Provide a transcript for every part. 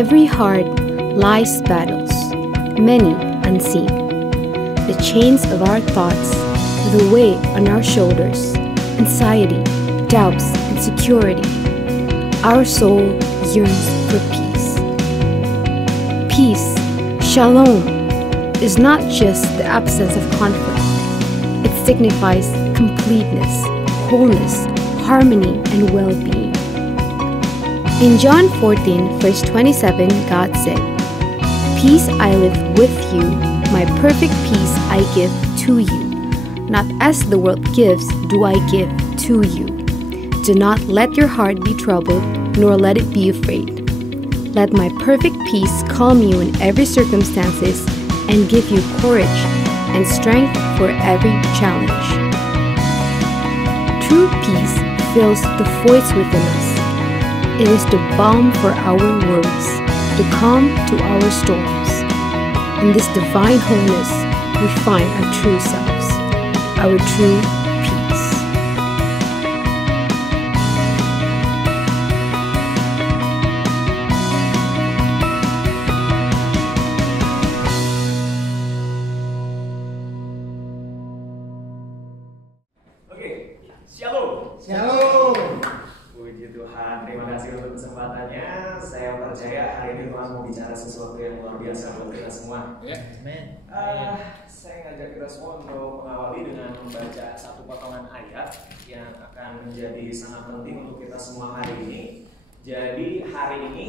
every heart lies battles, many unseen. The chains of our thoughts, the weight on our shoulders, anxiety, doubts, insecurity. Our soul yearns for peace. Peace, shalom, is not just the absence of conflict. It signifies completeness, wholeness, harmony, and well-being. In John 14, verse 27, God said, "Peace I leave with you, my perfect peace I give to you. Not as the world gives do I give to you. Do not let your heart be troubled, nor let it be afraid. Let my perfect peace calm you in every circumstances and give you courage and strength for every challenge." True peace fills the voids within us. It is the balm for our worries, the calm to our storms. In this divine wholeness, we find our true selves, our true peace. Oke, shalom. Shalom. Puji Tuhan, terima kasih untuk kesempatannya. Saya percaya hari ini Tuhan mau bicara sesuatu yang luar biasa buat kita semua. Amen. Saya ngajak kita semua untuk mengawali dengan membaca satu potongan ayat yang akan menjadi sangat penting untuk kita semua hari ini. Jadi hari ini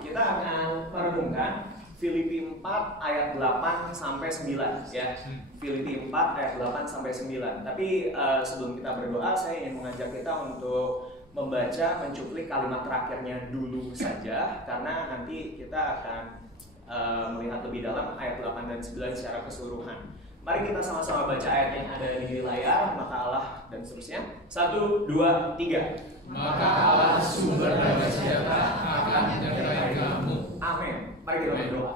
kita akan merenungkan Filipi 4 ayat 8 sampai 9 ya. Filipi 4 ayat 8 sampai 9. Tapi sebelum kita berdoa, saya ingin mengajak kita untuk membaca, mencuplik kalimat terakhirnya dulu saja, karena nanti kita akan melihat lebih dalam ayat 8 dan 9 secara keseluruhan. Mari kita sama-sama baca ayat yang ada di layar, maka Allah dan seterusnya. 1, 2, 3. Maka Allah sumber damai sejahtera akan menyertai kamu. Amin. Mari kita berdoa.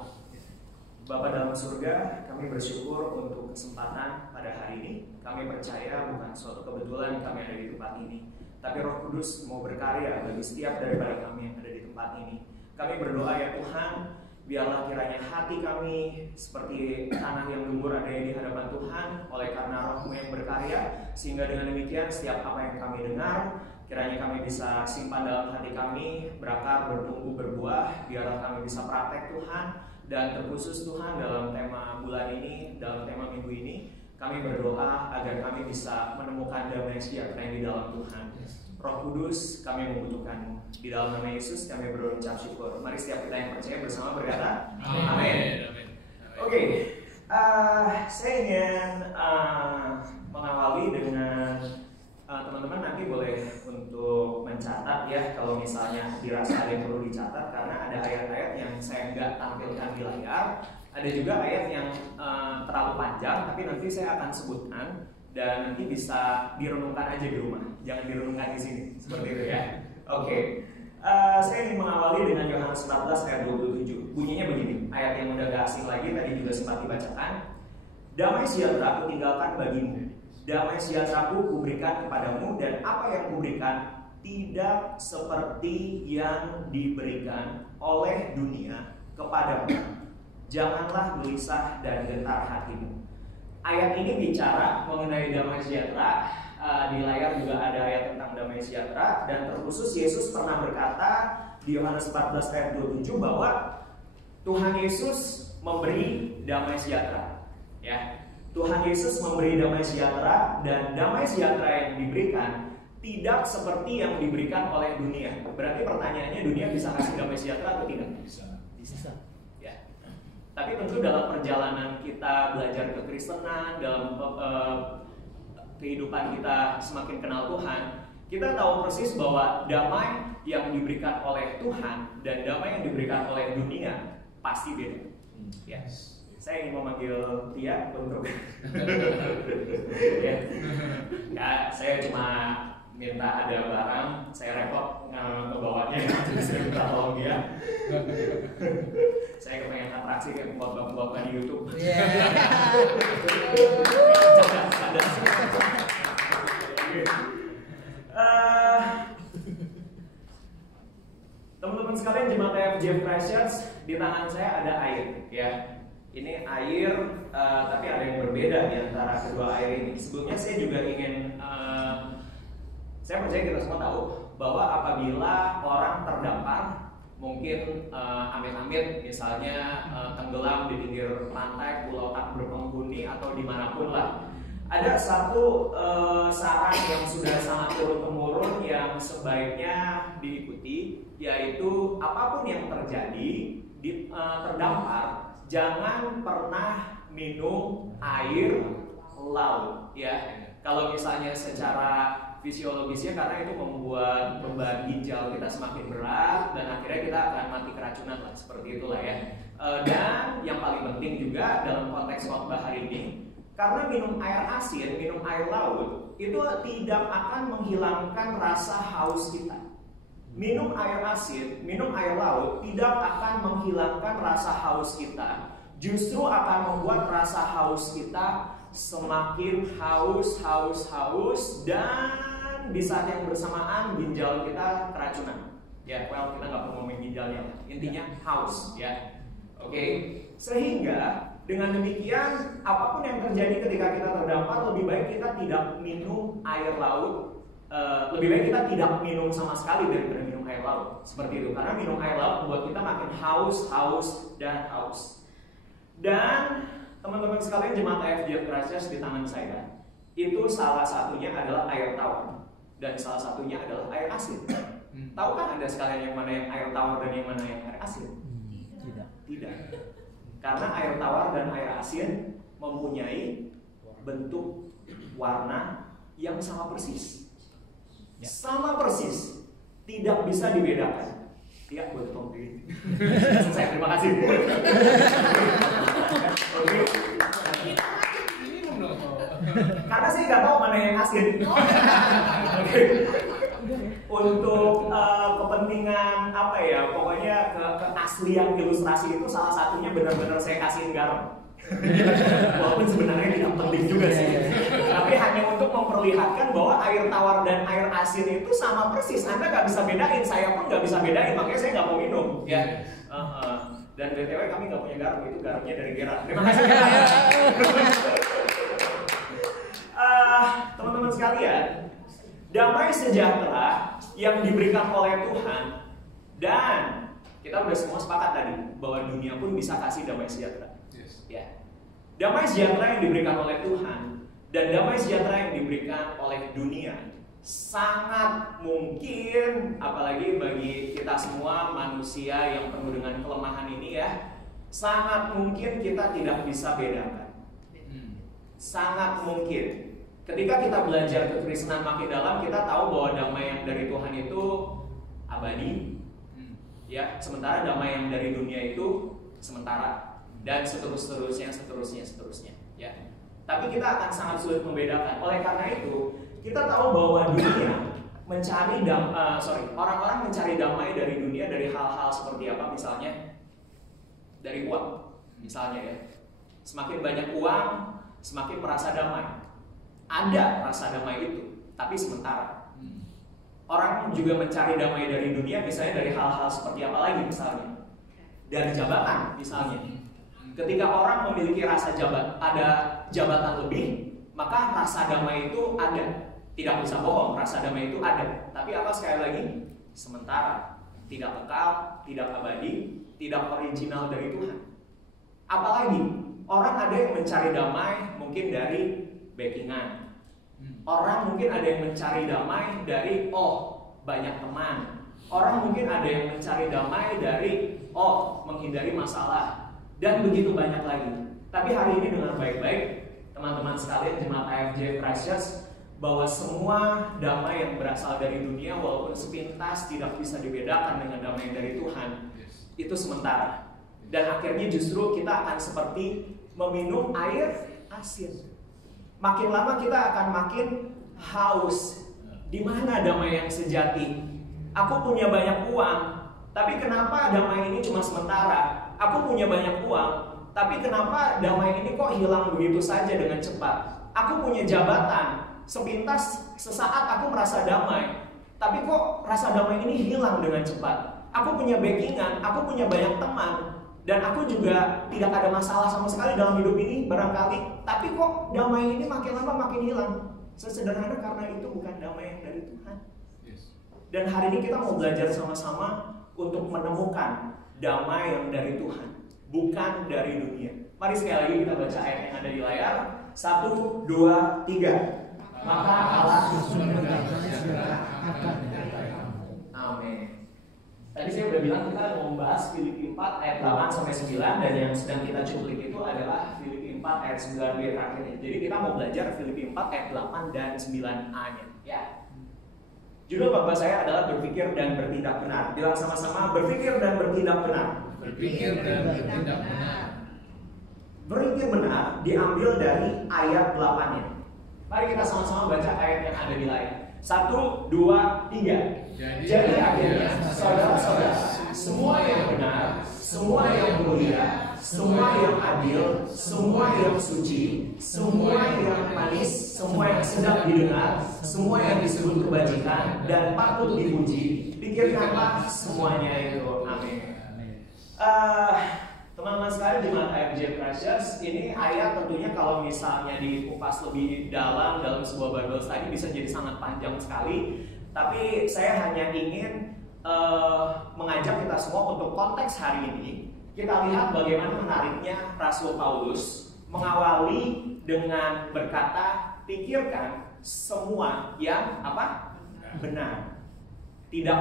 Bapa dalam surga, kami bersyukur untuk kesempatan pada hari ini. Kami percaya bukan suatu kebetulan kami ada di tempat ini, tapi Roh Kudus mau berkarya bagi setiap daripada kami yang ada di tempat ini. Kami berdoa ya Tuhan, biarlah kiranya hati kami seperti tanah yang gembur ada di hadapan Tuhan, oleh karena Roh-Mu yang berkarya, sehingga dengan demikian setiap apa yang kami dengar, kiranya kami bisa simpan dalam hati kami, berakar, bertumbuh, berbuah. Biarlah kami bisa praktek Tuhan. Dan terkhusus Tuhan dalam tema bulan ini, dalam tema minggu ini, kami berdoa agar kami bisa menemukan damai sejahtera yang di dalam Tuhan. Roh Kudus, kami membutuhkan-Mu. Di dalam nama Yesus kami berucap syukur. Mari setiap kita yang percaya bersama berkata, Amin. Oke, saya ingin mengawali dengan teman-teman nanti boleh untuk mencatat ya, kalau misalnya dirasa ada yang perlu dicatat, karena ada ayat-ayat yang saya nggak tampilkan di layar. Ada juga ayat yang terlalu panjang, tapi nanti saya akan sebutkan dan nanti bisa direnungkan aja di rumah, jangan direnungkan di sini, seperti itu ya. Oke. Saya ingin mengawali dengan Yohanes 14 ayat 27. Bunyinya begini, ayat yang udah gak asing lagi, tadi juga sempat dibacakan. Damai sejahtera kutinggalkan bagimu, damai sejahtera kuberikan kepadamu, dan apa yang kuberikan tidak seperti yang diberikan oleh dunia kepadamu. Janganlah gelisah dan gentar hatimu. Ayat ini bicara mengenai damai sejahtera. Di layar juga ada ayat tentang damai sejahtera, dan terkhusus Yesus pernah berkata di Yohanes 14 ayat 27 bahwa Tuhan Yesus memberi damai sejahtera. Ya, Tuhan Yesus memberi damai sejahtera, dan damai sejahtera yang diberikan tidak seperti yang diberikan oleh dunia. Berarti pertanyaannya, dunia bisa kasih damai sejahtera atau tidak? Bisa. Ya. Tapi tentu dalam perjalanan kita belajar kekristenan, dalam kehidupan kita semakin kenal Tuhan, kita tahu persis bahwa damai yang diberikan oleh Tuhan dan damai yang diberikan oleh dunia pasti beda. Ya. Saya ingin memanggil Tia untuk ya, saya cuma minta ada barang, saya repot ngebawanya, jadi saya minta tolong dia. Saya kepengen atraksi kayak pembawa-pembawa di YouTube. Teman-teman sekalian, jemaat AFJ AFJ Christchurch, di tangan saya ada air, ya. Ini air, tapi ada yang berbeda di antara kedua air ini. Sebelumnya saya juga ingin, saya percaya kita semua tahu bahwa apabila orang terdampar, mungkin amit-amit misalnya tenggelam di pinggir pantai, pulau tak berpenghuni atau dimanapun lah, ada satu saran yang sudah sangat turun-temurun yang sebaiknya diikuti, yaitu apapun yang terjadi terdampar, jangan pernah minum air laut, ya. Kalau misalnya secara fisiologisnya, karena itu membuat beban ginjal kita semakin berat dan akhirnya kita akan mati keracunan lah, seperti itulah ya. Dan yang paling penting juga dalam konteks khotbah hari ini, karena minum air asin, minum air laut itu tidak akan menghilangkan rasa haus kita. Minum air asin, minum air laut tidak akan menghilangkan rasa haus kita. Justru akan membuat rasa haus kita semakin haus, dan di saat yang bersamaan ginjal kita keracunan. Ya, well, kita nggak perlu ngomongin ginjalnya, intinya haus, ya. Oke, sehingga dengan demikian apapun yang terjadi ketika kita terdampar, lebih baik kita tidak minum air laut. Lebih baik kita tidak minum sama sekali daripada minum air laut. Seperti itu, karena minum air laut membuat kita makin haus. Dan teman-teman sekalian, jemaat AFJ Christchurch, di tangan saya itu salah satunya adalah air tawar dan salah satunya adalah air asin. Tahu kan Anda sekalian yang mana yang air tawar dan yang mana yang air asin? Tidak. Karena air tawar dan air asin mempunyai bentuk, warna yang sama persis. Sama persis, tidak bisa dibedakan. Ya, buat topik. Saya terima kasih. Karena saya nggak tahu mana yang asin. Untuk kepentingan apa ya, pokoknya keaslian ilustrasi itu salah satunya benar-benar saya kasihin garam. Walaupun sebenarnya tidak penting juga sih, tapi hanya untuk memperlihatkan bahwa air tawar dan air asin itu sama persis. Anda nggak bisa bedain, saya pun nggak bisa bedain, makanya saya nggak mau minum. Ya. Dan BTW kami nggak punya garam, itu garamnya dari Gerard. Terima kasih. Teman-teman sekalian, damai sejahtera yang diberikan oleh Tuhan, dan kita udah semua sepakat tadi bahwa dunia pun bisa kasih damai sejahtera. Ya. Damai sejahtera yang diberikan oleh Tuhan dan damai sejahtera yang diberikan oleh dunia sangat mungkin, apalagi bagi kita semua manusia yang penuh dengan kelemahan ini ya, sangat mungkin kita tidak bisa bedakan. Sangat mungkin. Ketika kita belajar kekristenan makin dalam, kita tahu bahwa damai yang dari Tuhan itu abadi, ya. Sementara damai yang dari dunia itu sementara. Dan seterusnya, ya. Tapi kita akan sangat sulit membedakan. Oleh karena itu, kita tahu bahwa dunia mencari orang-orang mencari damai dari dunia dari hal-hal seperti apa? Misalnya dari uang, misalnya ya. Semakin banyak uang, semakin merasa damai. Ada rasa damai itu, tapi sementara. Orang juga mencari damai dari dunia, misalnya dari hal-hal seperti apa lagi, misalnya dari jabatan, misalnya. Ketika orang memiliki ada jabatan lebih, maka rasa damai itu ada. Tidak bisa bohong, rasa damai itu ada. Tapi apa, sekali lagi, sementara, tidak kekal, tidak abadi, tidak original dari Tuhan. Apalagi orang ada yang mencari damai mungkin dari backingan. Orang mungkin ada yang mencari damai dari banyak teman. Orang mungkin ada yang mencari damai dari menghindari masalah. Dan begitu banyak lagi. Tapi hari ini dengan baik-baik, teman-teman sekalian jemaat AFJ Christchurch, bahwa semua damai yang berasal dari dunia, walaupun sepintas tidak bisa dibedakan dengan damai dari Tuhan, itu sementara. Dan akhirnya justru kita akan seperti meminum air asin. Makin lama kita akan makin haus. Di mana damai yang sejati? Aku punya banyak uang, tapi kenapa damai ini cuma sementara? Aku punya banyak uang, tapi kenapa damai ini kok hilang begitu saja dengan cepat? Aku punya jabatan, sepintas sesaat aku merasa damai, tapi kok rasa damai ini hilang dengan cepat? aku punya backingan, aku punya banyak teman, dan aku juga tidak ada masalah sama sekali dalam hidup ini barangkali, tapi kok damai ini makin lama makin hilang. Sesederhana karena itu bukan damai yang dari Tuhan. Dan hari ini kita mau belajar sama-sama untuk menemukan damai yang dari Tuhan, bukan dari dunia. Mari sekali lagi kita baca ayat yang ada di layar. 1, 2, 3. Maka Allah akan menyertai kamu. Amin. Tadi saya udah bilang kita mau membahas Filipi 4 ayat 8 sampai 9, dan yang sedang kita culik itu adalah Filipi 4 ayat 9b terakhirnya. Jadi kita mau belajar Filipi 4 ayat 8 dan 9a-nya. Ya. Judul khotbah saya adalah berpikir dan bertindak benar. Bilang sama-sama, berpikir dan bertindak benar. Berpikir dan bertindak benar. Berpikir benar diambil dari ayat 8-nya. Mari kita sama-sama baca ayat yang ada di layar. 1, 2, 3. Jadi akhirnya saudara-saudara, semua yang benar, semua yang mulia, semua yang adil, semua yang suci, semua yang manis, semua yang sedap didengar, semua yang disebut kebajikan dan patut dipuji, pikirkanlah semuanya itu. Amin. Teman-teman sekalian jemaat AFJ Precious, ini ayat tentunya kalau misalnya dikupas lebih dalam sebuah Bible study bisa jadi sangat panjang sekali. Tapi saya hanya ingin mengajak kita semua untuk konteks hari ini. Kita lihat bagaimana menariknya Rasul Paulus mengawali dengan berkata, pikirkan semua yang apa? Benar. Tidak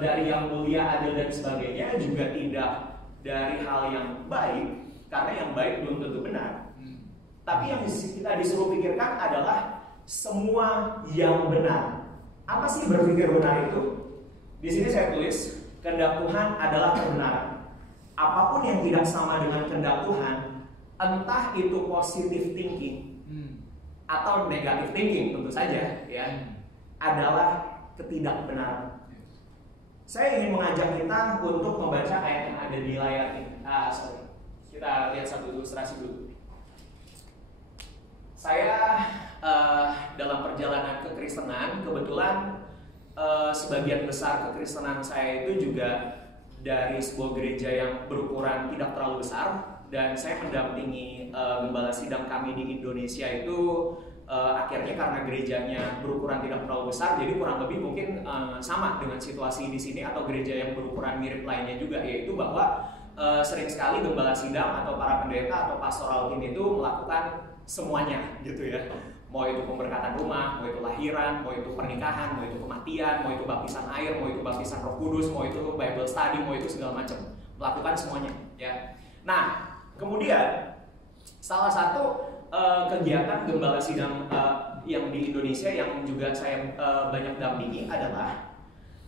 dari yang mulia, adil dan sebagainya, juga tidak dari hal yang baik, karena yang baik belum tentu benar. Tapi yang kita disuruh pikirkan adalah semua yang benar. Apa sih berpikir benar itu? Di sini saya tulis, kehendak Tuhan adalah kebenaran. Apapun yang tidak sama dengan kehendak Tuhan, entah itu positive thinking atau negative thinking, tentu saja ya, adalah ketidakbenaran. Saya ingin mengajak kita untuk membaca ayat yang ada di layar ini. Kita lihat satu ilustrasi dulu. Saya dalam perjalanan kekristenan, kebetulan sebagian besar kekristenan saya itu juga dari sebuah gereja yang berukuran tidak terlalu besar, dan saya mendampingi gembala sidang kami di Indonesia itu. Akhirnya karena gerejanya berukuran tidak terlalu besar, jadi kurang lebih mungkin sama dengan situasi di sini atau gereja yang berukuran mirip lainnya juga, yaitu bahwa sering sekali gembala sidang atau para pendeta atau pastoral team itu melakukan semuanya gitu ya. Mau itu pemberkatan rumah, mau itu lahiran, mau itu pernikahan, mau itu kematian, mau itu baptisan air, mau itu baptisan Roh Kudus, mau itu Bible study, mau itu segala macam, melakukan semuanya ya. Nah, kemudian salah satu kegiatan gembala sidang yang di Indonesia yang juga saya banyak dampingi adalah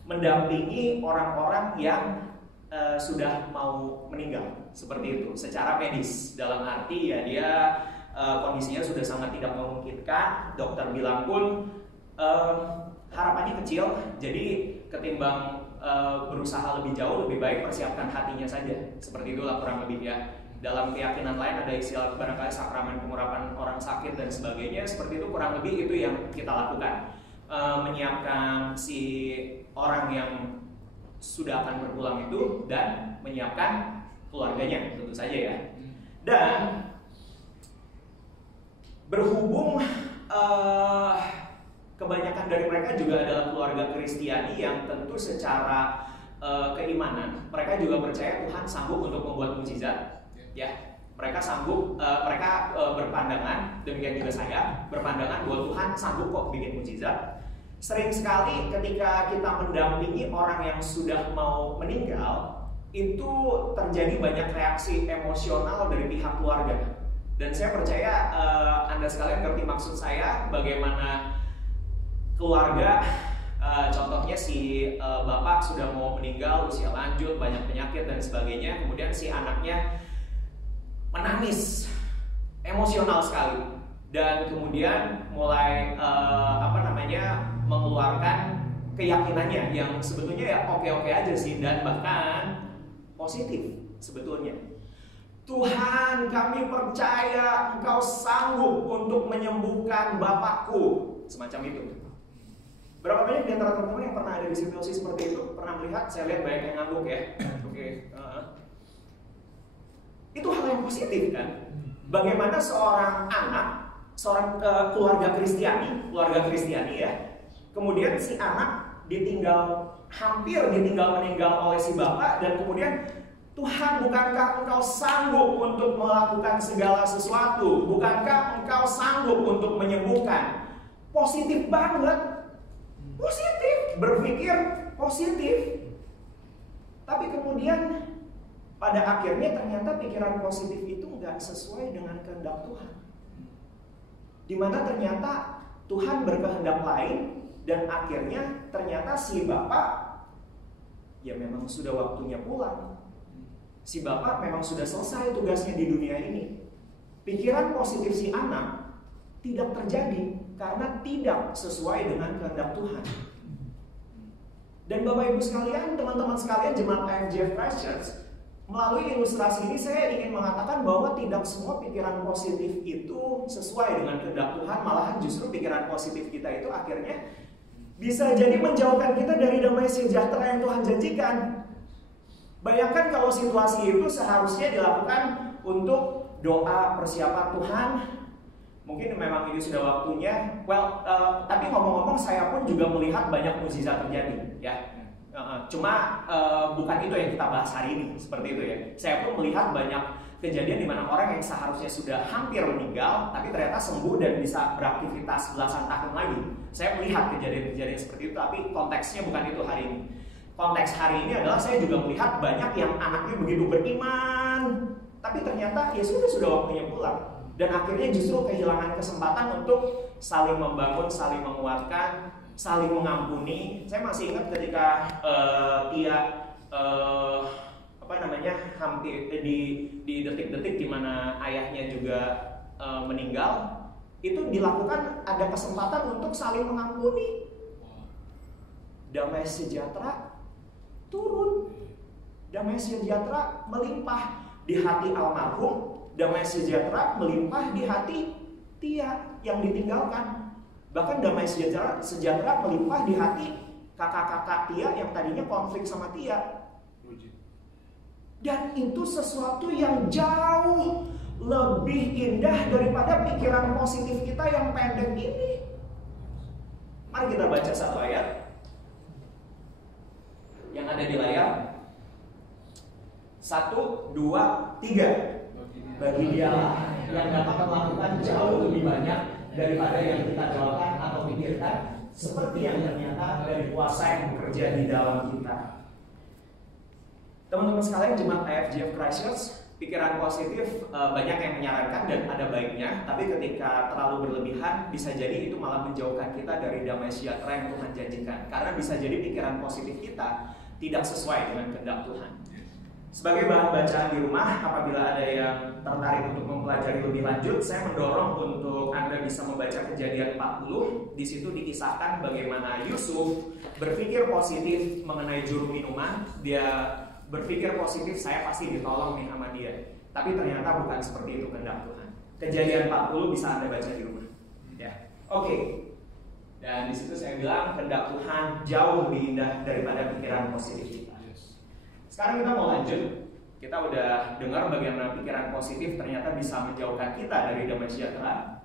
mendampingi orang-orang yang sudah mau meninggal, seperti itu, secara medis. Dalam arti ya dia kondisinya sudah sangat tidak memungkinkan, dokter bilang pun harapannya kecil, jadi ketimbang berusaha lebih jauh, lebih baik persiapkan hatinya saja. Seperti itulah kurang lebih ya. Dalam keyakinan lain ada istilah barangkali sakramen pengurapan orang sakit dan sebagainya. Seperti itu kurang lebih itu yang kita lakukan, menyiapkan si orang yang sudah akan berpulang itu dan menyiapkan keluarganya tentu saja ya. Dan berhubung kebanyakan dari mereka juga adalah keluarga Kristiani yang tentu secara keimanan mereka juga percaya Tuhan sanggup untuk membuat mukjizat. Ya, mereka sanggup, mereka berpandangan, demikian juga saya berpandangan bahwa Tuhan sanggup kok bikin mukjizat. Sering sekali ketika kita mendampingi orang yang sudah mau meninggal, itu terjadi banyak reaksi emosional dari pihak keluarga. Dan saya percaya Anda sekalian ngerti maksud saya, bagaimana keluarga, contohnya si bapak sudah mau meninggal, usia lanjut, banyak penyakit dan sebagainya, kemudian si anaknya menangis emosional sekali, dan kemudian mulai mengeluarkan keyakinannya yang sebetulnya ya oke-oke aja sih, dan bahkan positif sebetulnya. Tuhan, kami percaya Engkau sanggup untuk menyembuhkan bapakku, semacam itu. Berapa banyak di antara teman-teman yang pernah ada di situasi seperti itu? Pernah melihat? Saya lihat banyak yang ngangguk ya. Oke. Itu hal yang positif kan? Bagaimana seorang anak, seorang keluarga Kristiani ya, kemudian si anak hampir ditinggal meninggal oleh si bapak, dan kemudian Tuhan, bukankah engkau sanggup untuk melakukan segala sesuatu? Bukankah engkau sanggup untuk menyembuhkan? Positif banget. Positif, berpikir positif. Tapi kemudian pada akhirnya ternyata pikiran positif itu nggak sesuai dengan kehendak Tuhan. Dimana ternyata Tuhan berkehendak lain, dan akhirnya ternyata si bapak ya memang sudah waktunya pulang. Si bapak memang sudah selesai tugasnya di dunia ini. Pikiran positif si anak tidak terjadi karena tidak sesuai dengan kehendak Tuhan. Dan Bapak Ibu sekalian, teman-teman sekalian, jemaat IFGF Christchurch, melalui ilustrasi ini saya ingin mengatakan bahwa tidak semua pikiran positif itu sesuai dengan kehendak Tuhan. Malahan justru pikiran positif kita itu akhirnya bisa jadi menjauhkan kita dari damai sejahtera yang Tuhan janjikan. Bayangkan kalau situasi itu seharusnya dilakukan untuk doa persiapan Tuhan. Mungkin memang ini sudah waktunya. Tapi ngomong-ngomong, saya pun juga melihat banyak mukjizat terjadi, ya. Cuma bukan itu yang kita bahas hari ini, seperti itu ya. Saya pun melihat banyak kejadian di mana orang yang seharusnya sudah hampir meninggal, tapi ternyata sembuh dan bisa beraktivitas belasan tahun lagi. Saya melihat kejadian-kejadian seperti itu, tapi konteksnya bukan itu hari ini. Konteks hari ini adalah saya juga melihat banyak yang anaknya begitu beriman, tapi ternyata ya sudah waktunya pulang. Dan akhirnya justru kehilangan kesempatan untuk saling membangun, saling menguatkan, saling mengampuni. Saya masih ingat ketika hampir di detik-detik di mana ayahnya juga meninggal, itu dilakukan ada kesempatan untuk saling mengampuni. Damai sejahtera turun, damai sejahtera melimpah di hati almarhum. Damai sejahtera melimpah di hati Tia yang ditinggalkan. Bahkan damai sejahtera melimpah di hati kakak-kakak Tia yang tadinya konflik sama Tia. Dan itu sesuatu yang jauh lebih indah daripada pikiran positif kita yang pendek ini. Mari kita baca satu ayat yang ada di layar. 1, 2, 3. Bagi Dialah yang dapat melakukan jauh lebih banyak daripada yang kita doakan atau pikirkan, seperti yang ternyata dari kuasa yang bekerja di dalam kita. Teman-teman sekalian, jemaat IFGF Christchurch, pikiran positif banyak yang menyarankan dan ada baiknya, tapi ketika terlalu berlebihan bisa jadi itu malah menjauhkan kita dari damai sejahtera yang Tuhan janjikan. Karena bisa jadi pikiran positif kita tidak sesuai dengan kehendak Tuhan. Sebagai bahan bacaan di rumah, apabila ada yang tertarik untuk mempelajari lebih lanjut, saya mendorong untuk Anda bisa membaca Kejadian 40. Di situ dikisahkan bagaimana Yusuf berpikir positif mengenai juru minuman. Dia berpikir positif, saya pasti ditolong nih sama dia. Tapi ternyata bukan seperti itu kehendak Tuhan. Kejadian 40 bisa Anda baca di rumah. Ya, oke. Dan di situ saya bilang kehendak Tuhan jauh lebih indah daripada pikiran positif kita. Sekarang kita mau lanjut. Kita udah dengar bagaimana pikiran positif ternyata bisa menjauhkan kita dari damai sejahtera.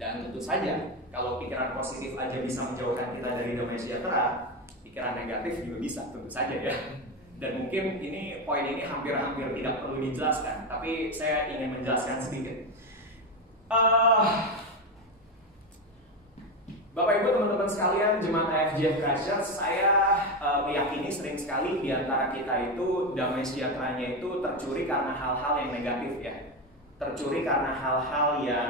Dan tentu saja, kalau pikiran positif aja bisa menjauhkan kita dari damai sejahtera, pikiran negatif juga bisa, tentu saja ya. Dan mungkin poin ini hampir-hampir tidak perlu dijelaskan, tapi saya ingin menjelaskan sedikit. Bapak Ibu, teman-teman sekalian, jemaat IFGF Christchurch, saya meyakini sering sekali di antara kita itu damai sejahteranya itu tercuri karena hal-hal yang negatif ya. Tercuri karena hal-hal yang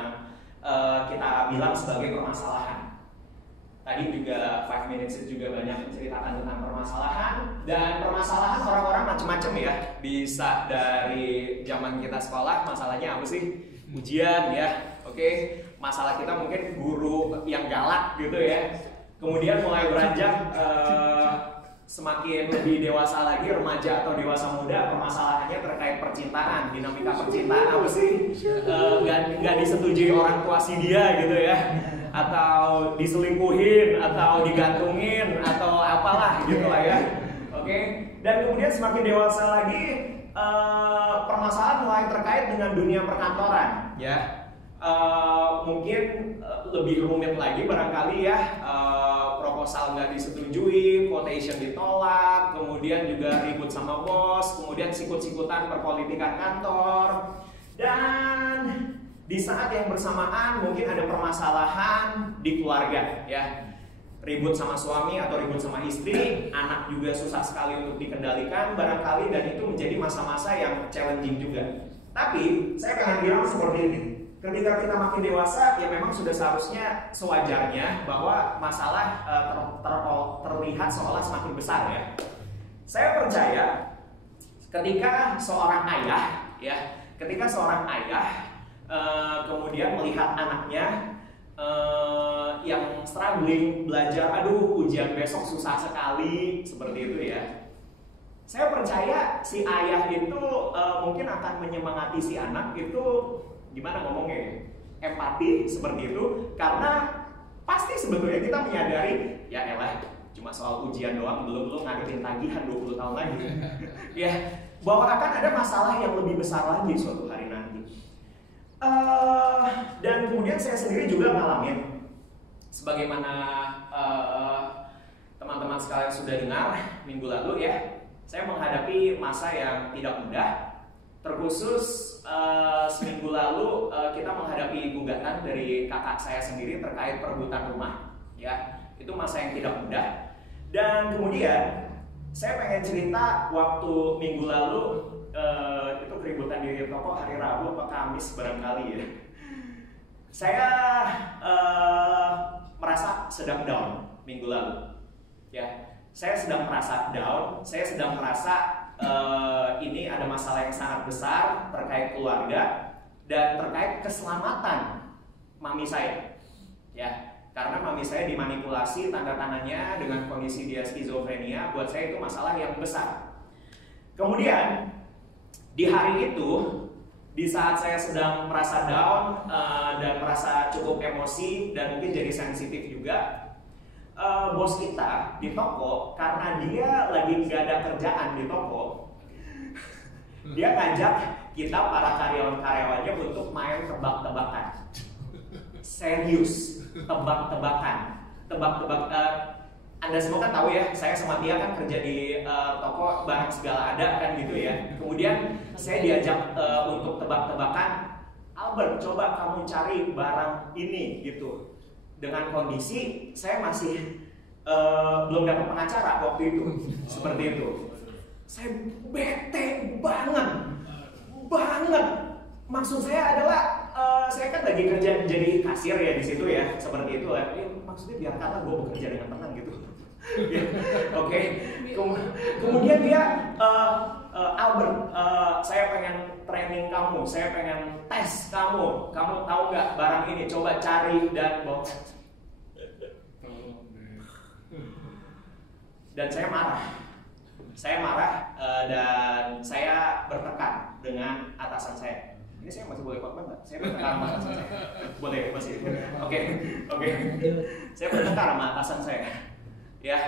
kita bilang sebagai permasalahan. Tadi juga 5 Minutes juga banyak menceritakan tentang permasalahan. Dan permasalahan orang-orang macam-macam ya. Bisa dari zaman kita sekolah, masalahnya apa sih? Ujian ya, oke. Masalah kita mungkin guru yang galak gitu ya. Kemudian mulai beranjak semakin lebih dewasa lagi, remaja atau dewasa muda, permasalahannya terkait percintaan, dinamika percintaan apa sih? Nggak disetujui orang tua si dia gitu ya, atau diselingkuhin, atau digantungin, atau apalah gitu lah ya. Oke. Dan kemudian semakin dewasa lagi, permasalahan mulai terkait dengan dunia perkantoran, ya. Mungkin lebih rumit lagi barangkali ya, proposal nggak disetujui, quotation ditolak, kemudian juga ribut sama bos, kemudian sikut-sikutan perpolitikan kantor, dan di saat yang bersamaan mungkin ada permasalahan di keluarga ya, ribut sama suami atau ribut sama istri, anak juga susah sekali untuk dikendalikan barangkali, dan itu menjadi masa-masa yang challenging juga. Tapi saya pengen bilang seperti ini. Ketika kita makin dewasa, ya memang sudah seharusnya sewajarnya bahwa masalah terlihat seolah semakin besar ya. Saya percaya ketika seorang ayah kemudian melihat anaknya yang struggling belajar, aduh ujian besok susah sekali, seperti itu ya. Saya percaya si ayah itu mungkin akan menyemangati si anak itu, gimana ngomongnya, empati seperti itu, karena pasti sebetulnya kita menyadari ya elah cuma soal ujian doang, belum ngadepin tagihan 20 tahun lagi ya, bahwa akan ada masalah yang lebih besar lagi suatu hari nanti. Dan kemudian saya sendiri juga ngalamin, sebagaimana teman-teman sekalian sudah dengar minggu lalu ya, saya menghadapi masa yang tidak mudah. Terkhusus seminggu lalu kita menghadapi gugatan dari kakak saya sendiri terkait perebutan rumah ya, itu masa yang tidak mudah. Dan kemudian saya pengen cerita waktu minggu lalu, itu keributan di toko hari Rabu atau Kamis barangkali ya, saya merasa sedang down minggu lalu ya. Saya sedang merasa down, saya sedang merasa ini ada masalah yang sangat besar terkait keluarga dan terkait keselamatan mami saya ya, karena mami saya dimanipulasi tanda tangannya dengan kondisi dia skizofrenia. Buat saya itu masalah yang besar. Kemudian di hari itu, di saat saya sedang merasa down dan merasa cukup emosi dan mungkin jadi sensitif juga, bos kita di toko, karena dia lagi nggak ada kerjaan di toko, dia ngajak kita para karyawan-karyawannya untuk main tebak-tebakan. Serius, tebak-tebakan. Anda semua kan tahu ya, saya sama dia kan kerja di toko barang segala ada kan gitu ya. Kemudian saya diajak untuk tebak-tebakan, Albert coba kamu cari barang ini gitu. Dengan kondisi saya masih belum dapat pengacara waktu itu, seperti itu. Saya bete banget. Maksud saya adalah saya kan lagi kerja jadi kasir ya di situ ya, seperti itu lah. Maksudnya biar kata gue bekerja dengan tenang gitu. Oke. Kemudian dia Albert, saya pengen training kamu, saya pengen tes kamu tahu nggak barang ini, coba cari dan bawa. Dan saya marah dan saya bertengkar dengan atasan saya. Ini saya masih boleh khotbah nggak? Saya bertengkar sama atasan saya. Boleh masih. Oke. Saya bertengkar sama atasan saya. Ya,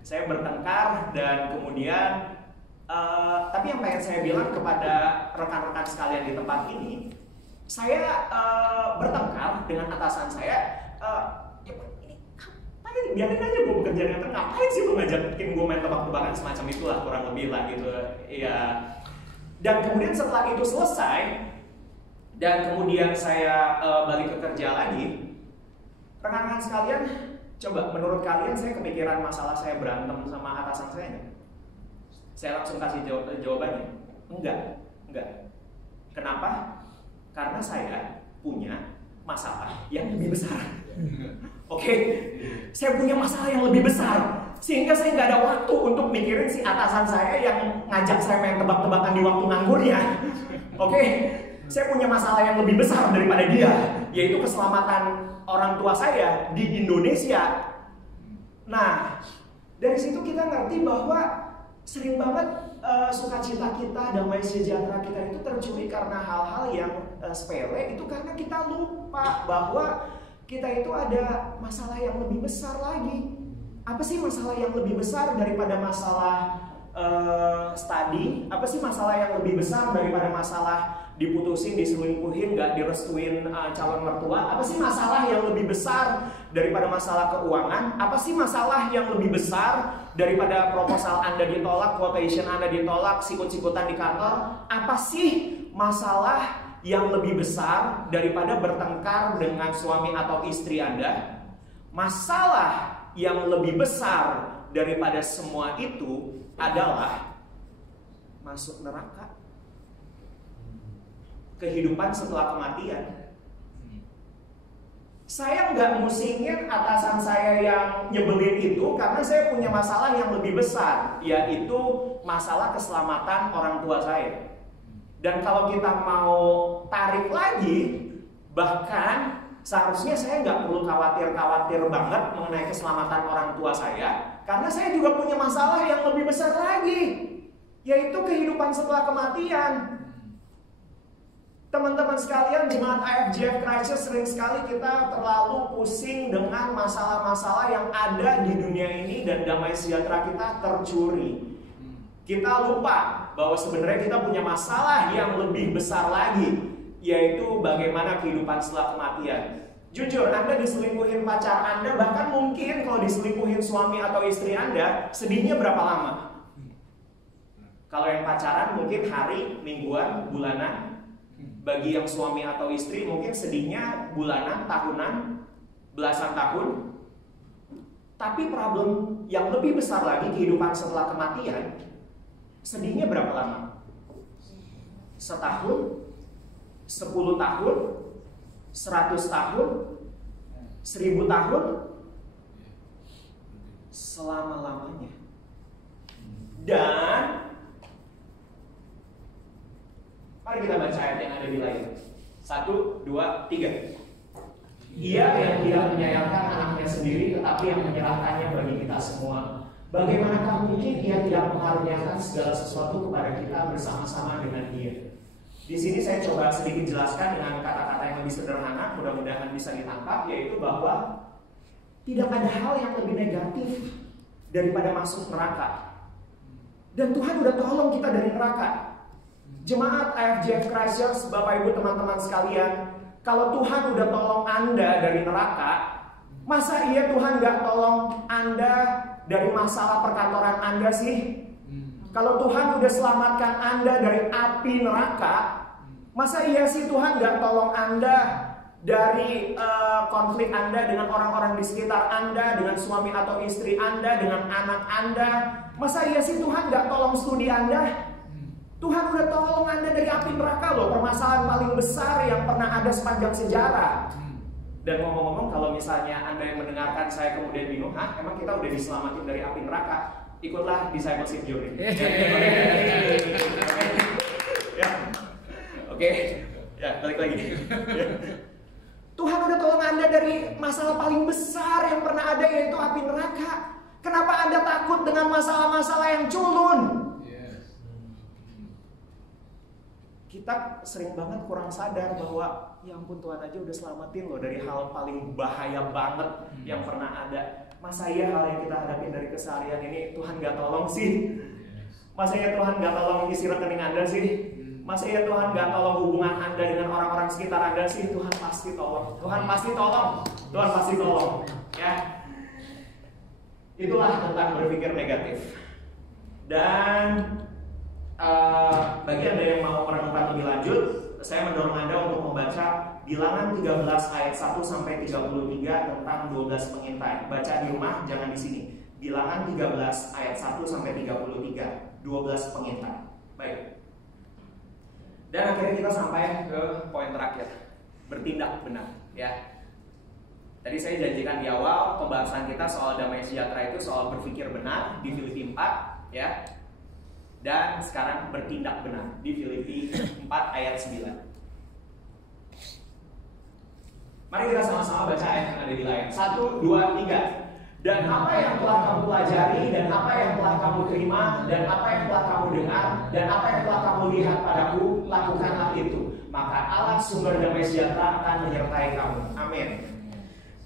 saya bertengkar dan kemudian tapi yang pengen saya bilang kepada rekan-rekan sekalian di tempat ini, saya bertengkar dengan atasan saya. Biarin aja gue bekerja dengan tenang, ngapain sih lu ngajakin gue main tebak-tebakan semacam itulah, kurang lebih lah gitu ya. Dan kemudian setelah itu selesai dan kemudian saya balik ke kerja lagi, rekan-rekan sekalian, coba menurut kalian saya kepikiran masalah saya berantem sama atasan saya nggak? Saya langsung kasih jawabannya, enggak. Kenapa? Karena saya punya masalah yang lebih besar. Oke, saya punya masalah yang lebih besar, sehingga saya nggak ada waktu untuk mikirin si atasan saya yang ngajak saya main tebak-tebakan di waktu nganggurnya. Oke, saya punya masalah yang lebih besar daripada dia, yaitu keselamatan orang tua saya di Indonesia. Nah, Dari situ kita ngerti bahwa sering banget sukacita kita, damai sejahtera kita itu tercuri karena hal-hal yang sepele. Itu karena kita lupa bahwa kita itu ada masalah yang lebih besar lagi. Apa sih masalah yang lebih besar daripada masalah study? Apa sih masalah yang lebih besar daripada masalah diputusin, diselingkuhin, gak direstuin calon mertua? Apa sih masalah yang lebih besar daripada masalah keuangan? Apa sih masalah yang lebih besar daripada proposal Anda ditolak, quotation Anda ditolak, sikut-sikutan di kantor? Apa sih masalah yang lebih besar daripada bertengkar dengan suami atau istri Anda? Masalah yang lebih besar daripada semua itu adalah masuk neraka. Kehidupan setelah kematian. Saya nggak musingin atasan saya yang nyebelin itu karena saya punya masalah yang lebih besar, yaitu masalah keselamatan orang tua saya. Dan kalau kita mau tarik lagi, bahkan seharusnya saya nggak perlu khawatir banget mengenai keselamatan orang tua saya, karena saya juga punya masalah yang lebih besar lagi, yaitu kehidupan setelah kematian. Teman-teman sekalian, jemaat IFJF Christchurch, sering sekali kita terlalu pusing dengan masalah-masalah yang ada di dunia ini dan damai sejahtera kita tercuri. Kita lupa bahwa sebenarnya kita punya masalah yang lebih besar lagi, yaitu bagaimana kehidupan setelah kematian. Jujur, Anda diselingkuhin pacar Anda, bahkan mungkin kalau diselingkuhin suami atau istri Anda, sedihnya berapa lama? Kalau yang pacaran mungkin hari, mingguan, bulanan. Bagi yang suami atau istri mungkin sedihnya bulanan, tahunan, belasan tahun. Tapi problem yang lebih besar lagi, kehidupan setelah kematian, sedihnya berapa lama? Setahun? 10 tahun, 100 tahun, 1000 tahun, selama-lamanya. Dan mari kita baca ayat yang ada di layar. 1, 2, 3. Ia yang tidak menyayangkan anaknya sendiri, tetapi yang menyerahkannya bagi kita semua. Bagaimanakah mungkin ia tidak mengaruniakan segala sesuatu kepada kita bersama-sama dengan dia? Di sini saya coba sedikit jelaskan dengan kata-kata yang lebih sederhana, mudah-mudahan bisa ditangkap, yaitu bahwa tidak ada hal yang lebih negatif daripada masuk neraka. Dan Tuhan udah tolong kita dari neraka. Jemaat IFJF Christchurch, Bapak Ibu teman-teman sekalian, kalau Tuhan udah tolong Anda dari neraka, masa iya Tuhan gak tolong Anda dari masalah perkantoran Anda sih? Kalau Tuhan udah selamatkan Anda dari api neraka, masa iya sih Tuhan gak tolong Anda dari konflik Anda dengan orang-orang di sekitar Anda, dengan suami atau istri Anda, dengan anak Anda? Masa iya sih Tuhan gak tolong studi Anda? Tuhan udah tolong Anda dari api neraka loh, permasalahan paling besar yang pernah ada sepanjang sejarah. Dan ngomong-ngomong, kalau misalnya Anda yang mendengarkan saya kemudian bingung, hah, emang kita udah diselamatin dari api neraka? Ikutlah discipleship journey. Ya, oke, ya balik lagi. Tuhan udah tolong Anda dari masalah paling besar yang pernah ada, yaitu api neraka. Kenapa Anda takut dengan masalah-masalah yang culun? Kita sering banget kurang sadar bahwa ya ampun, Tuhan aja udah selamatin loh dari hal paling bahaya banget yang pernah ada. Masa iya hal yang kita hadapin dari keseharian ini Tuhan gak tolong sih? Masa iya Tuhan gak tolong isi rekening Anda sih? Masa iya Tuhan gak tolong hubungan Anda dengan orang-orang sekitar Anda sih? Tuhan pasti tolong. Tuhan pasti tolong. Tuhan pasti tolong. Ya, itulah tentang berpikir negatif. Dan bagi Anda yang mau merenungkan lebih lanjut, saya mendorong Anda untuk membaca Bilangan 13 ayat 1 sampai 33 tentang 12 pengintai. Baca di rumah, jangan di sini. Bilangan 13 ayat 1 sampai 33, 12 pengintai. Baik. Dan akhirnya kita sampai ke poin terakhir, bertindak benar, ya. Tadi saya janjikan di awal pembahasan kita soal damai sejahtera itu soal berpikir benar di Filipi 4, ya. Dan sekarang bertindak benar di Filipi 4 ayat 9. Mari kita sama-sama baca ayat yang ada di layar. 1, 2, 3. Dan apa yang telah kamu pelajari, dan apa yang telah kamu terima, dan apa yang telah kamu dengar, dan apa yang telah kamu lihat padaku, lakukanlah itu. Maka Allah sumber damai sejahtera akan menyertai kamu. Amin.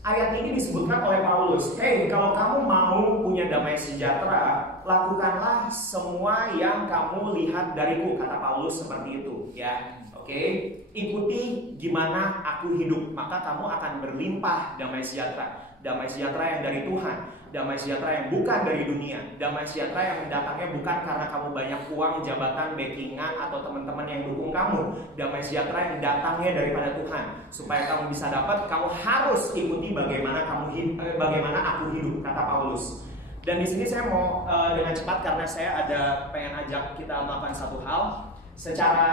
Ayat ini disebutkan oleh Paulus. Hey, kalau kamu mau punya damai sejahtera, lakukanlah semua yang kamu lihat dariku, kata Paulus seperti itu. Ya, oke. Ikuti gimana aku hidup, maka kamu akan berlimpah damai sejahtera. Damai sejahtera yang dari Tuhan, damai sejahtera yang bukan dari dunia, damai sejahtera yang mendatangnya bukan karena kamu banyak uang, jabatan, backingan, atau teman-teman yang dukung kamu. Damai sejahtera yang datangnya daripada Tuhan. Supaya kamu bisa dapat, kamu harus ikuti bagaimana bagaimana aku hidup, kata Paulus. Dan di sini saya mau dengan cepat karena saya ada pengen ajak kita melakukan satu hal. Secara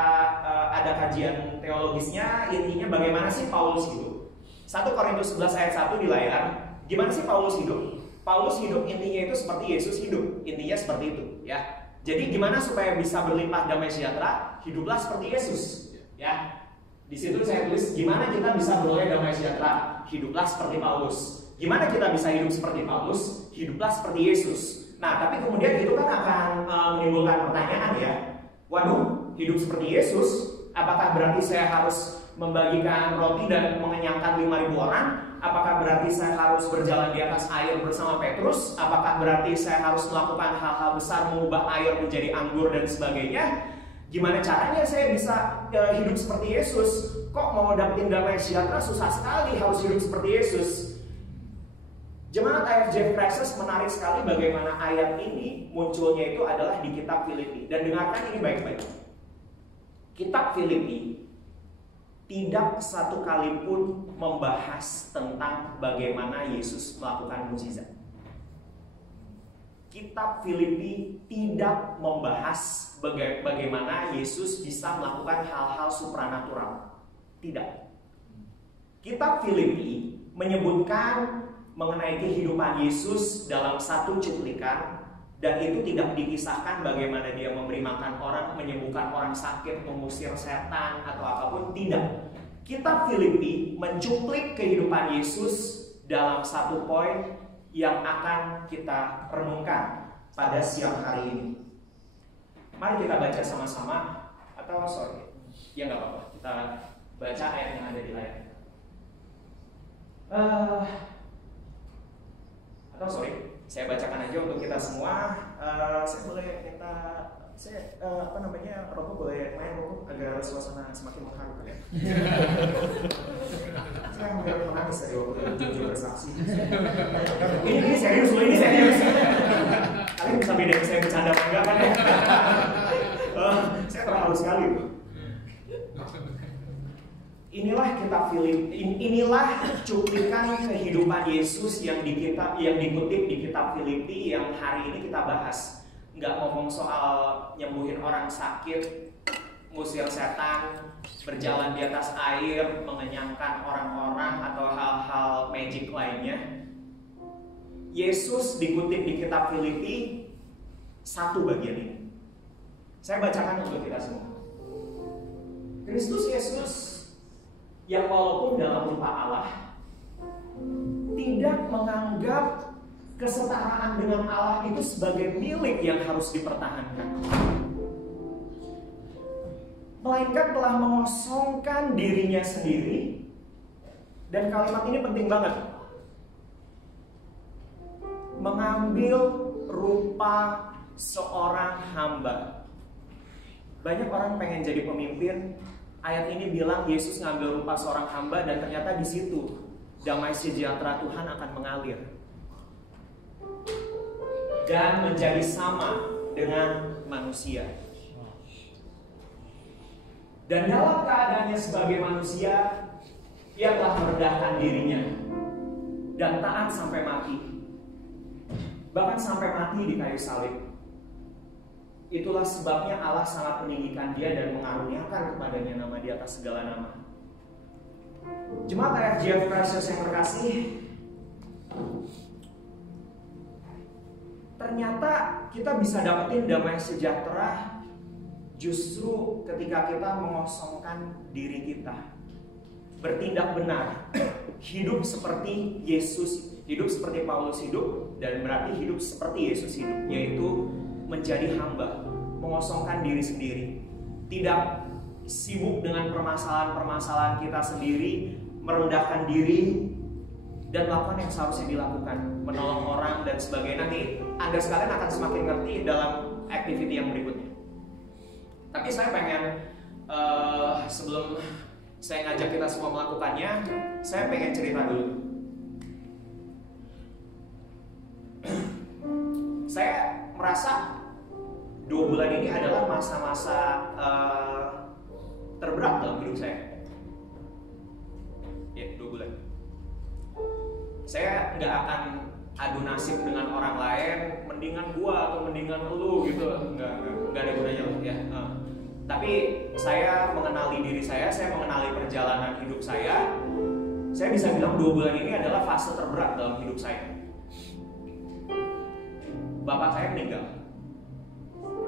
ada kajian teologisnya, intinya bagaimana sih Paulus hidup. 1 Korintus 11 ayat 1 di layar. Gimana sih Paulus hidup? Paulus hidup intinya itu seperti Yesus hidup. Intinya seperti itu, ya. Jadi gimana supaya bisa berlimpah damai sejahtera? Hiduplah seperti Yesus, ya. Di situ saya tulis gimana kita bisa beroleh damai sejahtera? Hiduplah seperti Paulus. Gimana kita bisa hidup seperti Paulus? Hiduplah seperti Yesus. Nah, tapi kemudian itu kan akan menimbulkan pertanyaan, ya. Waduh, hidup seperti Yesus, apakah berarti saya harus membagikan roti dan mengenyangkan 5.000 orang? Apakah berarti saya harus berjalan di atas air bersama Petrus? Apakah berarti saya harus melakukan hal-hal besar, mengubah air menjadi anggur dan sebagainya? Gimana caranya saya bisa hidup seperti Yesus? Kok mau dapetin damai sejahtera susah sekali, harus hidup seperti Yesus? Jemaat IFJ Crisis menarik sekali bagaimana ayat ini munculnya itu adalah di kitab Filipi. Dan dengarkan ini baik-baik. Kitab Filipi tidak satu kali pun membahas tentang bagaimana Yesus melakukan mukjizat. Kitab Filipi tidak membahas bagaimana Yesus bisa melakukan hal-hal supranatural. Tidak. Kitab Filipi menyebutkan mengenai kehidupan Yesus dalam satu cuplikan, dan itu tidak dikisahkan bagaimana dia memberi makan orang, menyembuhkan orang sakit, mengusir setan atau apapun, tidak. Kitab Filipi mencuplik kehidupan Yesus dalam satu poin yang akan kita renungkan pada siang hari ini. Mari kita baca sama-sama, atau ya nggak apa-apa, kita baca ayat yang ada di layar. Saya bacakan aja untuk kita semua. Saya boleh minta, Roko boleh main Roko agar suasana semakin mengharukan ya. Saya hampir menangis tadi waktu jujur bersaksi. Ini serius loh, ini serius. Kalian bisa bedain saya bercanda apa enggak kan ya? Saya terharu sekali. Inilah kitab Filipi, inilah cuplikan kehidupan Yesus yang dikutip di kitab Filipi yang hari ini kita bahas. Nggak ngomong soal nyembuhin orang sakit, ngusir setan, berjalan di atas air, mengenyangkan orang-orang atau hal-hal magic lainnya. Yesus dikutip di kitab Filipi satu bagian ini. Saya bacakan untuk kita semua. Kristus Yesus yang walaupun dalam rupa Allah tidak menganggap kesetaraan dengan Allah itu sebagai milik yang harus dipertahankan, melainkan telah mengosongkan dirinya sendiri. Dan kalimat ini penting banget. Mengambil rupa seorang hamba. Banyak orang pengen jadi pemimpin. Ayat ini bilang Yesus ngambil rupa seorang hamba, dan ternyata di situ damai sejahtera Tuhan akan mengalir dan menjadi sama dengan manusia. Dan dalam keadaannya sebagai manusia, ia telah merendahkan dirinya dan taat sampai mati, bahkan sampai mati di kayu salib. Itulah sebabnya Allah sangat meninggikan dia dan mengaruniakan kepadanya nama di atas segala nama. Jemaat IFJ Crisis yang terkasih, ternyata kita bisa dapetin damai sejahtera justru ketika kita mengosongkan diri kita, bertindak benar, hidup seperti Yesus, hidup seperti Paulus hidup, dan berarti hidup seperti Yesus hidup, yaitu menjadi hamba, mengosongkan diri sendiri, tidak sibuk dengan permasalahan-permasalahan kita sendiri, merendahkan diri, dan melakukan yang seharusnya dilakukan, menolong orang dan sebagainya. Nanti Anda sekalian akan semakin ngerti dalam activity yang berikutnya. Tapi saya pengen sebelum saya ngajak kita semua melakukannya, saya pengen cerita dulu. Saya merasa 2 bulan ini adalah masa-masa terberat dalam hidup saya. Ya, 2 bulan. Saya nggak akan adu nasib dengan orang lain, mendingan gua atau mendingan lu gitu, nggak ada gunanya lah ya. Tapi saya mengenali diri saya mengenali perjalanan hidup saya bisa bilang 2 bulan ini adalah fase terberat dalam hidup saya. Bapak saya meninggal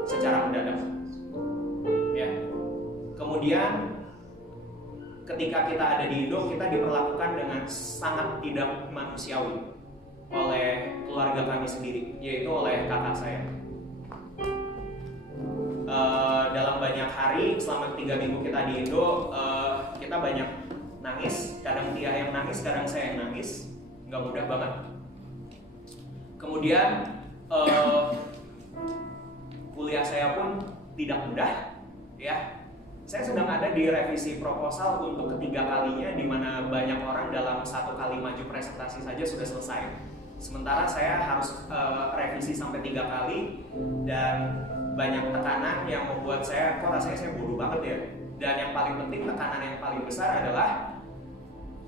secara mendadak, ya. Kemudian ketika kita ada di Indo, kita diperlakukan dengan sangat tidak manusiawi oleh keluarga kami sendiri, yaitu oleh kakak saya. Dalam banyak hari, selama 3 minggu kita di Indo, kita banyak nangis. Kadang dia yang nangis, kadang saya yang nangis. Nggak mudah banget. Kemudian kuliah saya pun tidak mudah, ya. Saya sedang ada di revisi proposal untuk ketiga kalinya, di mana banyak orang dalam 1 kali maju presentasi saja sudah selesai. Sementara saya harus revisi sampai 3 kali, dan banyak tekanan yang membuat saya, kok rasanya saya bodoh banget ya. Dan yang paling penting, tekanan yang paling besar adalah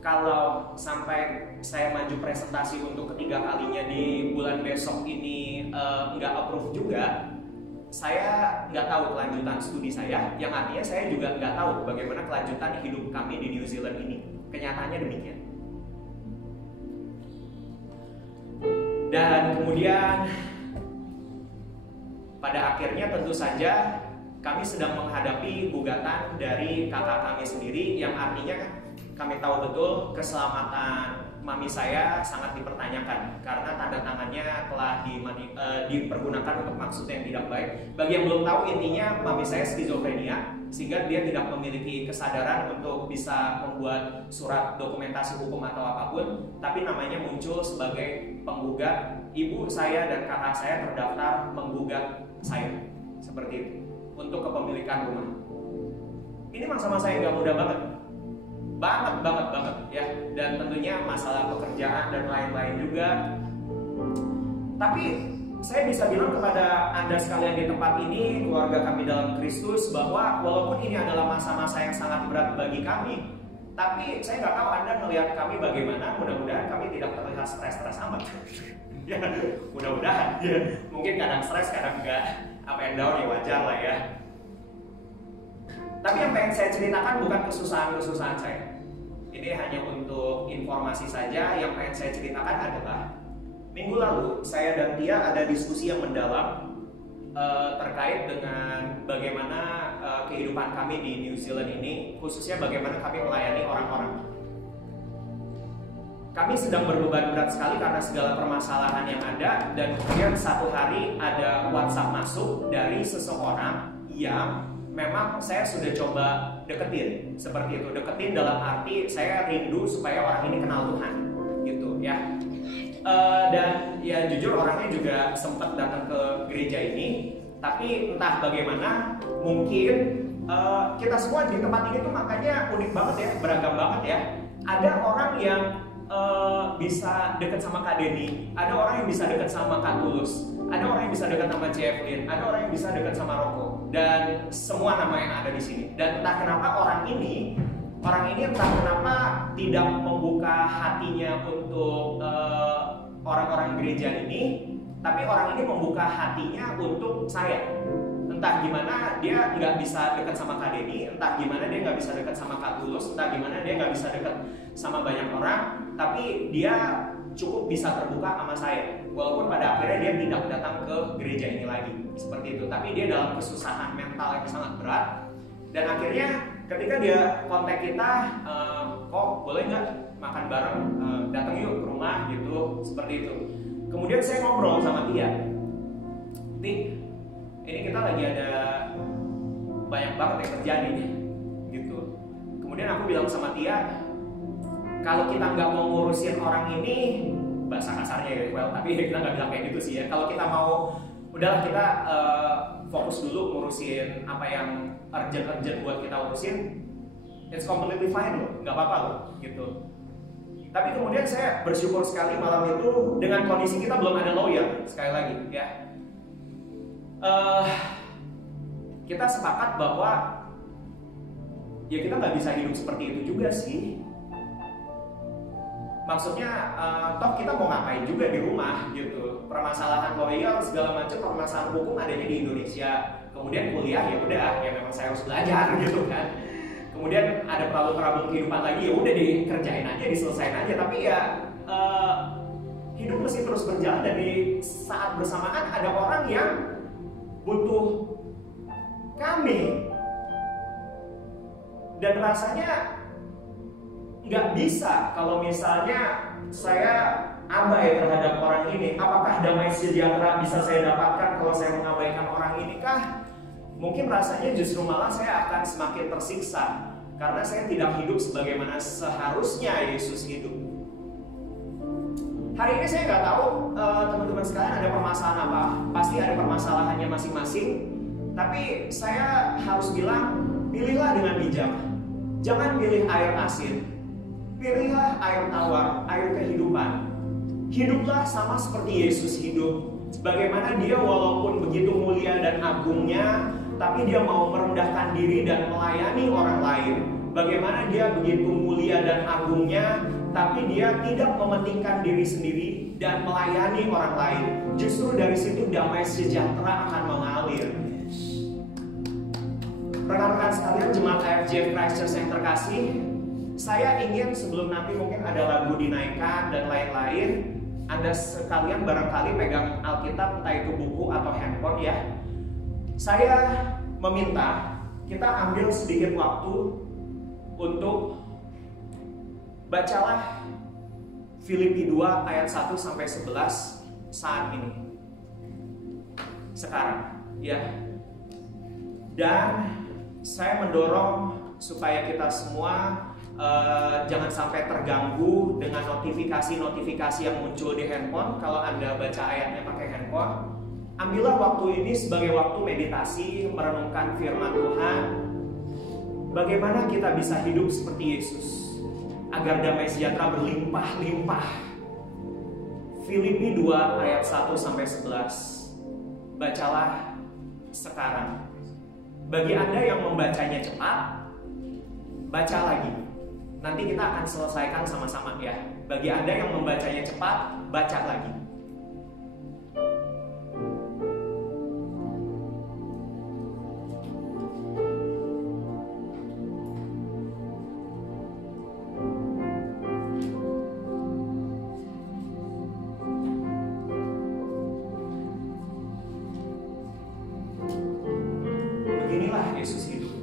kalau sampai saya maju presentasi untuk ketiga kalinya di bulan besok ini nggak approve juga, saya nggak tahu kelanjutan studi saya, yang artinya saya juga nggak tahu bagaimana kelanjutan hidup kami di New Zealand ini. Kenyataannya demikian. Dan kemudian pada akhirnya tentu saja kami sedang menghadapi gugatan dari kakak kami sendiri, yang artinya kami tahu betul keselamatan mami saya sangat dipertanyakan karena tanda tangannya telah dipergunakan untuk maksud yang tidak baik. Bagi yang belum tahu, intinya mami saya skizofrenia, sehingga dia tidak memiliki kesadaran untuk bisa membuat surat dokumentasi hukum atau apapun, tapi namanya muncul sebagai penggugat. Ibu saya dan kakak saya terdaftar menggugat saya seperti itu untuk kepemilikan rumah. Ini masa-masa yang gak mudah banget ya, dan tentunya masalah pekerjaan dan lain-lain juga. Tapi saya bisa bilang kepada Anda sekalian di tempat ini, keluarga kami dalam Kristus, bahwa walaupun ini adalah masa-masa yang sangat berat bagi kami, tapi saya nggak tahu Anda melihat kami bagaimana. Mudah-mudahan kami tidak terlihat stres-stres amat. Ya, mudah-mudahan. Ya. Mungkin kadang stres, kadang enggak, up and down, ya wajar lah ya. Tapi yang pengen saya ceritakan bukan kesusahan-kesusahan saya. Ini hanya untuk informasi saja. Yang pengen saya ceritakan adalah minggu lalu saya dan Tia ada diskusi yang mendalam terkait dengan bagaimana kehidupan kami di New Zealand ini, khususnya bagaimana kami melayani orang-orang. Kami sedang berbeban berat sekali karena segala permasalahan yang ada, dan kemudian satu hari ada WhatsApp masuk dari seseorang yang memang saya sudah coba deketin, seperti itu. Deketin dalam arti saya rindu supaya orang ini kenal Tuhan, gitu ya. Dan ya jujur orangnya juga sempat datang ke gereja ini, tapi entah bagaimana, mungkin kita semua di tempat ini tuh makanya unik banget ya, beragam banget ya. Ada orang yang bisa dekat sama Kak Denny, ada orang yang bisa dekat sama Kak Tulus, ada orang yang bisa dekat sama Jefflin, ada orang yang bisa dekat sama Roko, dan semua nama yang ada di sini. Dan entah kenapa orang ini entah kenapa tidak membuka hatinya untuk orang-orang gereja ini, tapi orang ini membuka hatinya untuk saya. Entah gimana dia nggak bisa dekat sama Kak Denny, entah gimana dia nggak bisa dekat sama Kak Tulus, entah gimana dia nggak bisa dekat sama banyak orang, tapi dia cukup bisa terbuka sama saya. Walaupun pada akhirnya dia tidak datang ke gereja ini lagi, seperti itu. Tapi dia dalam kesusahan mental yang sangat berat. Dan akhirnya ketika dia kontak kita, kok boleh nggak makan bareng, datang yuk ke rumah gitu, seperti itu. Kemudian saya ngobrol sama Tia. Ti, ini kita lagi ada banyak banget yang terjadi nih, gitu. Kemudian aku bilang sama Tia, kalau kita nggak mau ngurusin orang ini, bahasa kasarnya ya, well, tapi kita nggak bilang kayak gitu sih ya. Kalau kita mau, udahlah kita fokus dulu ngurusin apa yang urgent buat kita urusin, it's completely fine loh, nggak apa-apa loh, gitu. Tapi kemudian saya bersyukur sekali malam itu dengan kondisi kita belum ada lawyer, sekali lagi ya. Kita sepakat bahwa ya kita nggak bisa hidup seperti itu juga sih. Maksudnya toh kita mau ngapain juga di rumah gitu. Permasalahan lawyer segala macam, permasalahan hukum adanya di Indonesia. Kemudian kuliah ya udah, ya memang saya harus belajar gitu kan. Kemudian ada problem-problem kehidupan lagi, ya udah dikerjain aja, diselesain aja. Tapi ya hidup mesti terus berjalan, dan di saat bersamaan ada orang yang butuh kami, dan rasanya nggak bisa kalau misalnya saya abai terhadap orang ini. Apakah damai sejahtera bisa saya dapatkan kalau saya mengabaikan orang ini kah? Mungkin rasanya justru malah saya akan semakin tersiksa karena saya tidak hidup sebagaimana seharusnya Yesus hidup. Hari ini saya nggak tahu teman-teman sekalian ada permasalahan apa. Pasti ada permasalahannya masing-masing. Tapi saya harus bilang, pilihlah dengan bijak. Jangan pilih air asin. Pilihlah air tawar, air kehidupan. Hiduplah sama seperti Yesus hidup. Bagaimana dia walaupun begitu mulia dan agungnya, tapi dia mau merendahkan diri dan melayani orang lain. Bagaimana dia begitu mulia dan agungnya, tapi dia tidak mementingkan diri sendiri dan melayani orang lain. Justru dari situ damai sejahtera akan mengalir. Rekan-rekan sekalian, jemaat AFJF Christchurch yang terkasih, saya ingin sebelum nanti mungkin ada lagu dinaikkan dan lain-lain, Anda sekalian barangkali pegang Alkitab, entah itu buku atau handphone ya. Saya meminta kita ambil sedikit waktu untuk bacalah Filipi 2 ayat 1 sampai 11 saat ini. Sekarang ya. Dan saya mendorong supaya kita semua jangan sampai terganggu dengan notifikasi-notifikasi yang muncul di handphone. Kalau Anda baca ayatnya pakai handphone, ambillah waktu ini sebagai waktu meditasi, merenungkan firman Tuhan. Bagaimana kita bisa hidup seperti Yesus agar damai sejahtera berlimpah-limpah. Filipi 2 ayat 1 sampai 11. Bacalah sekarang. Bagi Anda yang membacanya cepat, baca lagi. Nanti kita akan selesaikan sama-sama ya. Bagi Anda yang membacanya cepat, baca lagi. Beginilah Yesus hidup.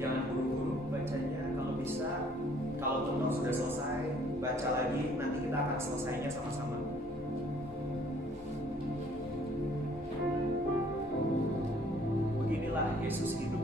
Jangan buru-buru bacanya, kalau bisa, kalau tonton sudah selesai, baca lagi, nanti kita akan selesainya sama-sama. Beginilah Yesus hidup.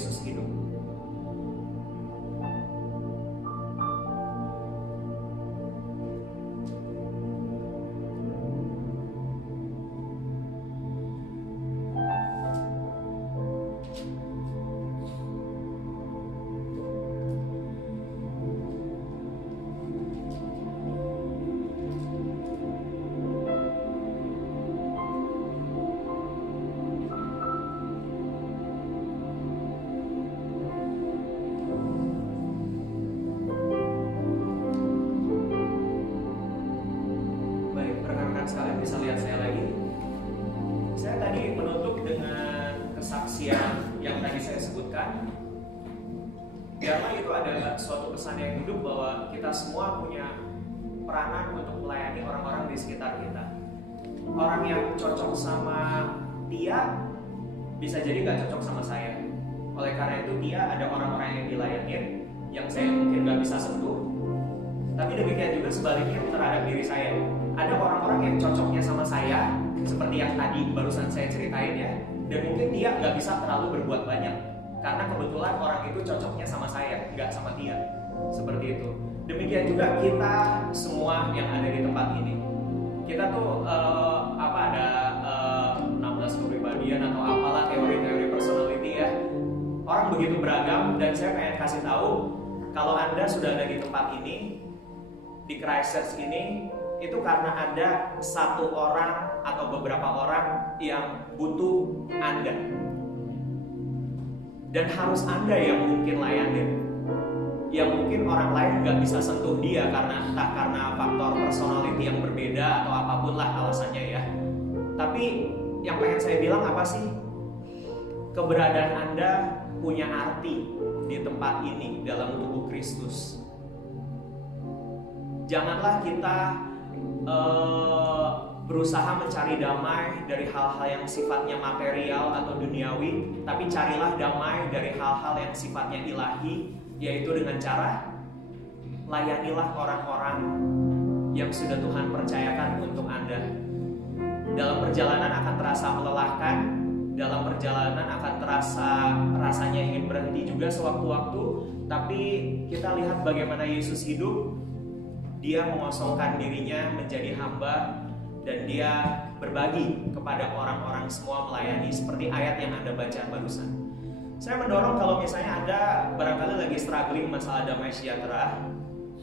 Yesus hidup. Sekalian bisa lihat saya lagi. Saya tadi menutup dengan kesaksian yang tadi saya sebutkan. Biarlah itu adalah suatu pesan yang hidup bahwa kita semua punya peranan untuk melayani orang-orang di sekitar kita. Orang yang cocok sama dia bisa jadi gak cocok sama saya. Oleh karena itu dia ada orang-orang yang dilayanin yang saya mungkin gak bisa sentuh. Tapi demikian juga sebaliknya terhadap diri saya. Ada orang-orang yang cocoknya sama saya, seperti yang tadi barusan saya ceritain ya. Dan mungkin dia nggak bisa terlalu berbuat banyak, karena kebetulan orang itu cocoknya sama saya, nggak sama dia. Seperti itu. Demikian juga kita semua yang ada di tempat ini. Kita tuh ada 16 kepribadian atau apalah teori-teori personality ya. Orang begitu beragam, dan saya pengen kasih tahu kalau Anda sudah ada di tempat ini, di Christchurch ini, itu karena ada satu orang atau beberapa orang yang butuh Anda. Dan harus Anda yang mungkin layanin. Yang mungkin orang lain nggak bisa sentuh dia karena entah karena faktor personality yang berbeda atau apapun lah alasannya ya. Tapi yang pengen saya bilang apa sih? Keberadaan Anda punya arti di tempat ini dalam tubuh Kristus. Janganlah kita berusaha mencari damai dari hal-hal yang sifatnya material atau duniawi, tapi carilah damai dari hal-hal yang sifatnya ilahi, yaitu dengan cara layanilah orang-orang yang sudah Tuhan percayakan untuk Anda. Dalam perjalanan akan terasa melelahkan, dalam perjalanan akan terasa rasanya ingin berhenti juga sewaktu-waktu, tapi kita lihat bagaimana Yesus hidup. Dia mengosongkan dirinya menjadi hamba, dan dia berbagi kepada orang-orang semua, melayani seperti ayat yang Anda baca barusan. Saya mendorong kalau misalnya Anda barangkali lagi struggling masalah damai sejahtera,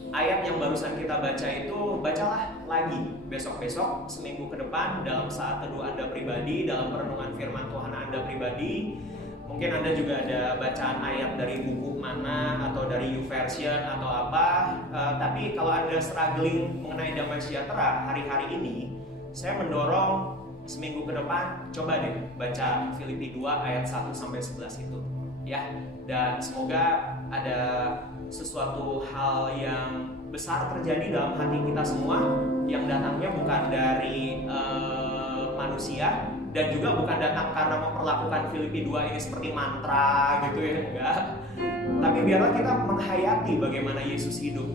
ayat yang barusan kita baca itu bacalah lagi besok-besok, seminggu ke depan, dalam saat teduh Anda pribadi, dalam perenungan firman Tuhan Anda pribadi. Mungkin Anda juga ada bacaan ayat dari buku mana atau dari YouVersion atau apa. Tapi kalau Anda struggling mengenai damai sejahtera hari-hari ini, saya mendorong seminggu ke depan coba deh baca Filipi 2 ayat 1-11 itu ya. Dan semoga ada sesuatu hal yang besar terjadi dalam hati kita semua, yang datangnya bukan dari manusia, dan juga bukan datang karena memperlakukan Filipi 2 ini seperti mantra gitu ya, enggak. Tapi biarlah kita menghayati bagaimana Yesus hidup.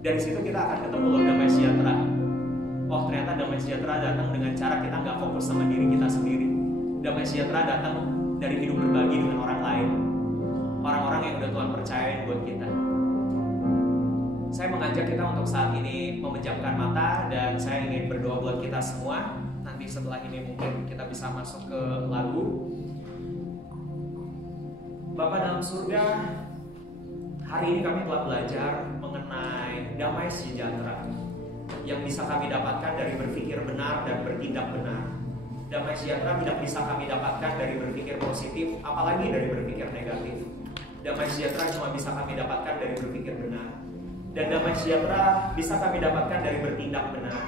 Dari situ kita akan ketemu loh damai sejahtera. Oh, ternyata damai sejahtera datang dengan cara kita nggak fokus sama diri kita sendiri. Damai sejahtera datang dari hidup berbagi dengan orang lain, orang-orang yang udah Tuhan percayain buat kita. Saya mengajak kita untuk saat ini memejamkan mata, dan saya ingin berdoa buat kita semua. Nanti setelah ini mungkin kita bisa masuk ke lagu. Bapa dalam surga, hari ini kami telah belajar mengenai damai sejahtera yang bisa kami dapatkan dari berpikir benar dan bertindak benar. Damai sejahtera tidak bisa kami dapatkan dari berpikir positif, apalagi dari berpikir negatif. Damai sejahtera cuma bisa kami dapatkan dari berpikir benar. Dan damai sejahtera bisa kami dapatkan dari bertindak benar.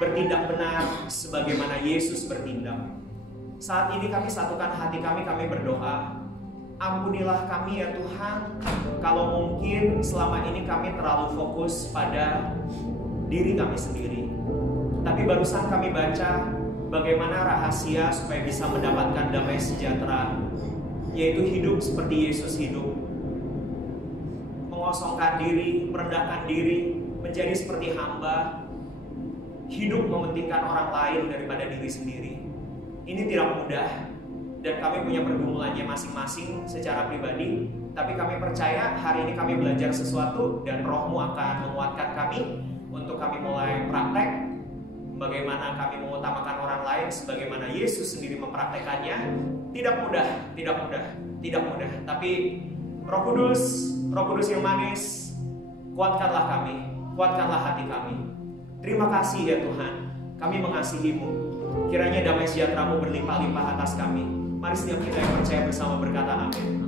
Bertindak benar sebagaimana Yesus bertindak. Saat ini kami satukan hati kami berdoa. Ampunilah kami ya Tuhan, kalau mungkin selama ini kami terlalu fokus pada diri kami sendiri. Tapi barusan kami baca bagaimana rahasia supaya bisa mendapatkan damai sejahtera, yaitu hidup seperti Yesus hidup. Mengosongkan diri, merendahkan diri, menjadi seperti hamba, hidup mementingkan orang lain daripada diri sendiri. Ini tidak mudah, dan kami punya pergumulannya masing-masing secara pribadi. Tapi kami percaya hari ini kami belajar sesuatu dan Roh-Mu akan menguatkan kami untuk kami mulai praktek bagaimana kami mengutamakan orang lain sebagaimana Yesus sendiri mempraktekannya. Tidak mudah. Tapi Roh Kudus yang manis, kuatkanlah kami, kuatkanlah hati kami. Terima kasih ya Tuhan, kami mengasihi-Mu. Kiranya damai sejahtera-Mu berlimpah-limpah atas kami. Mari setiap kita yang percaya bersama berkata amin.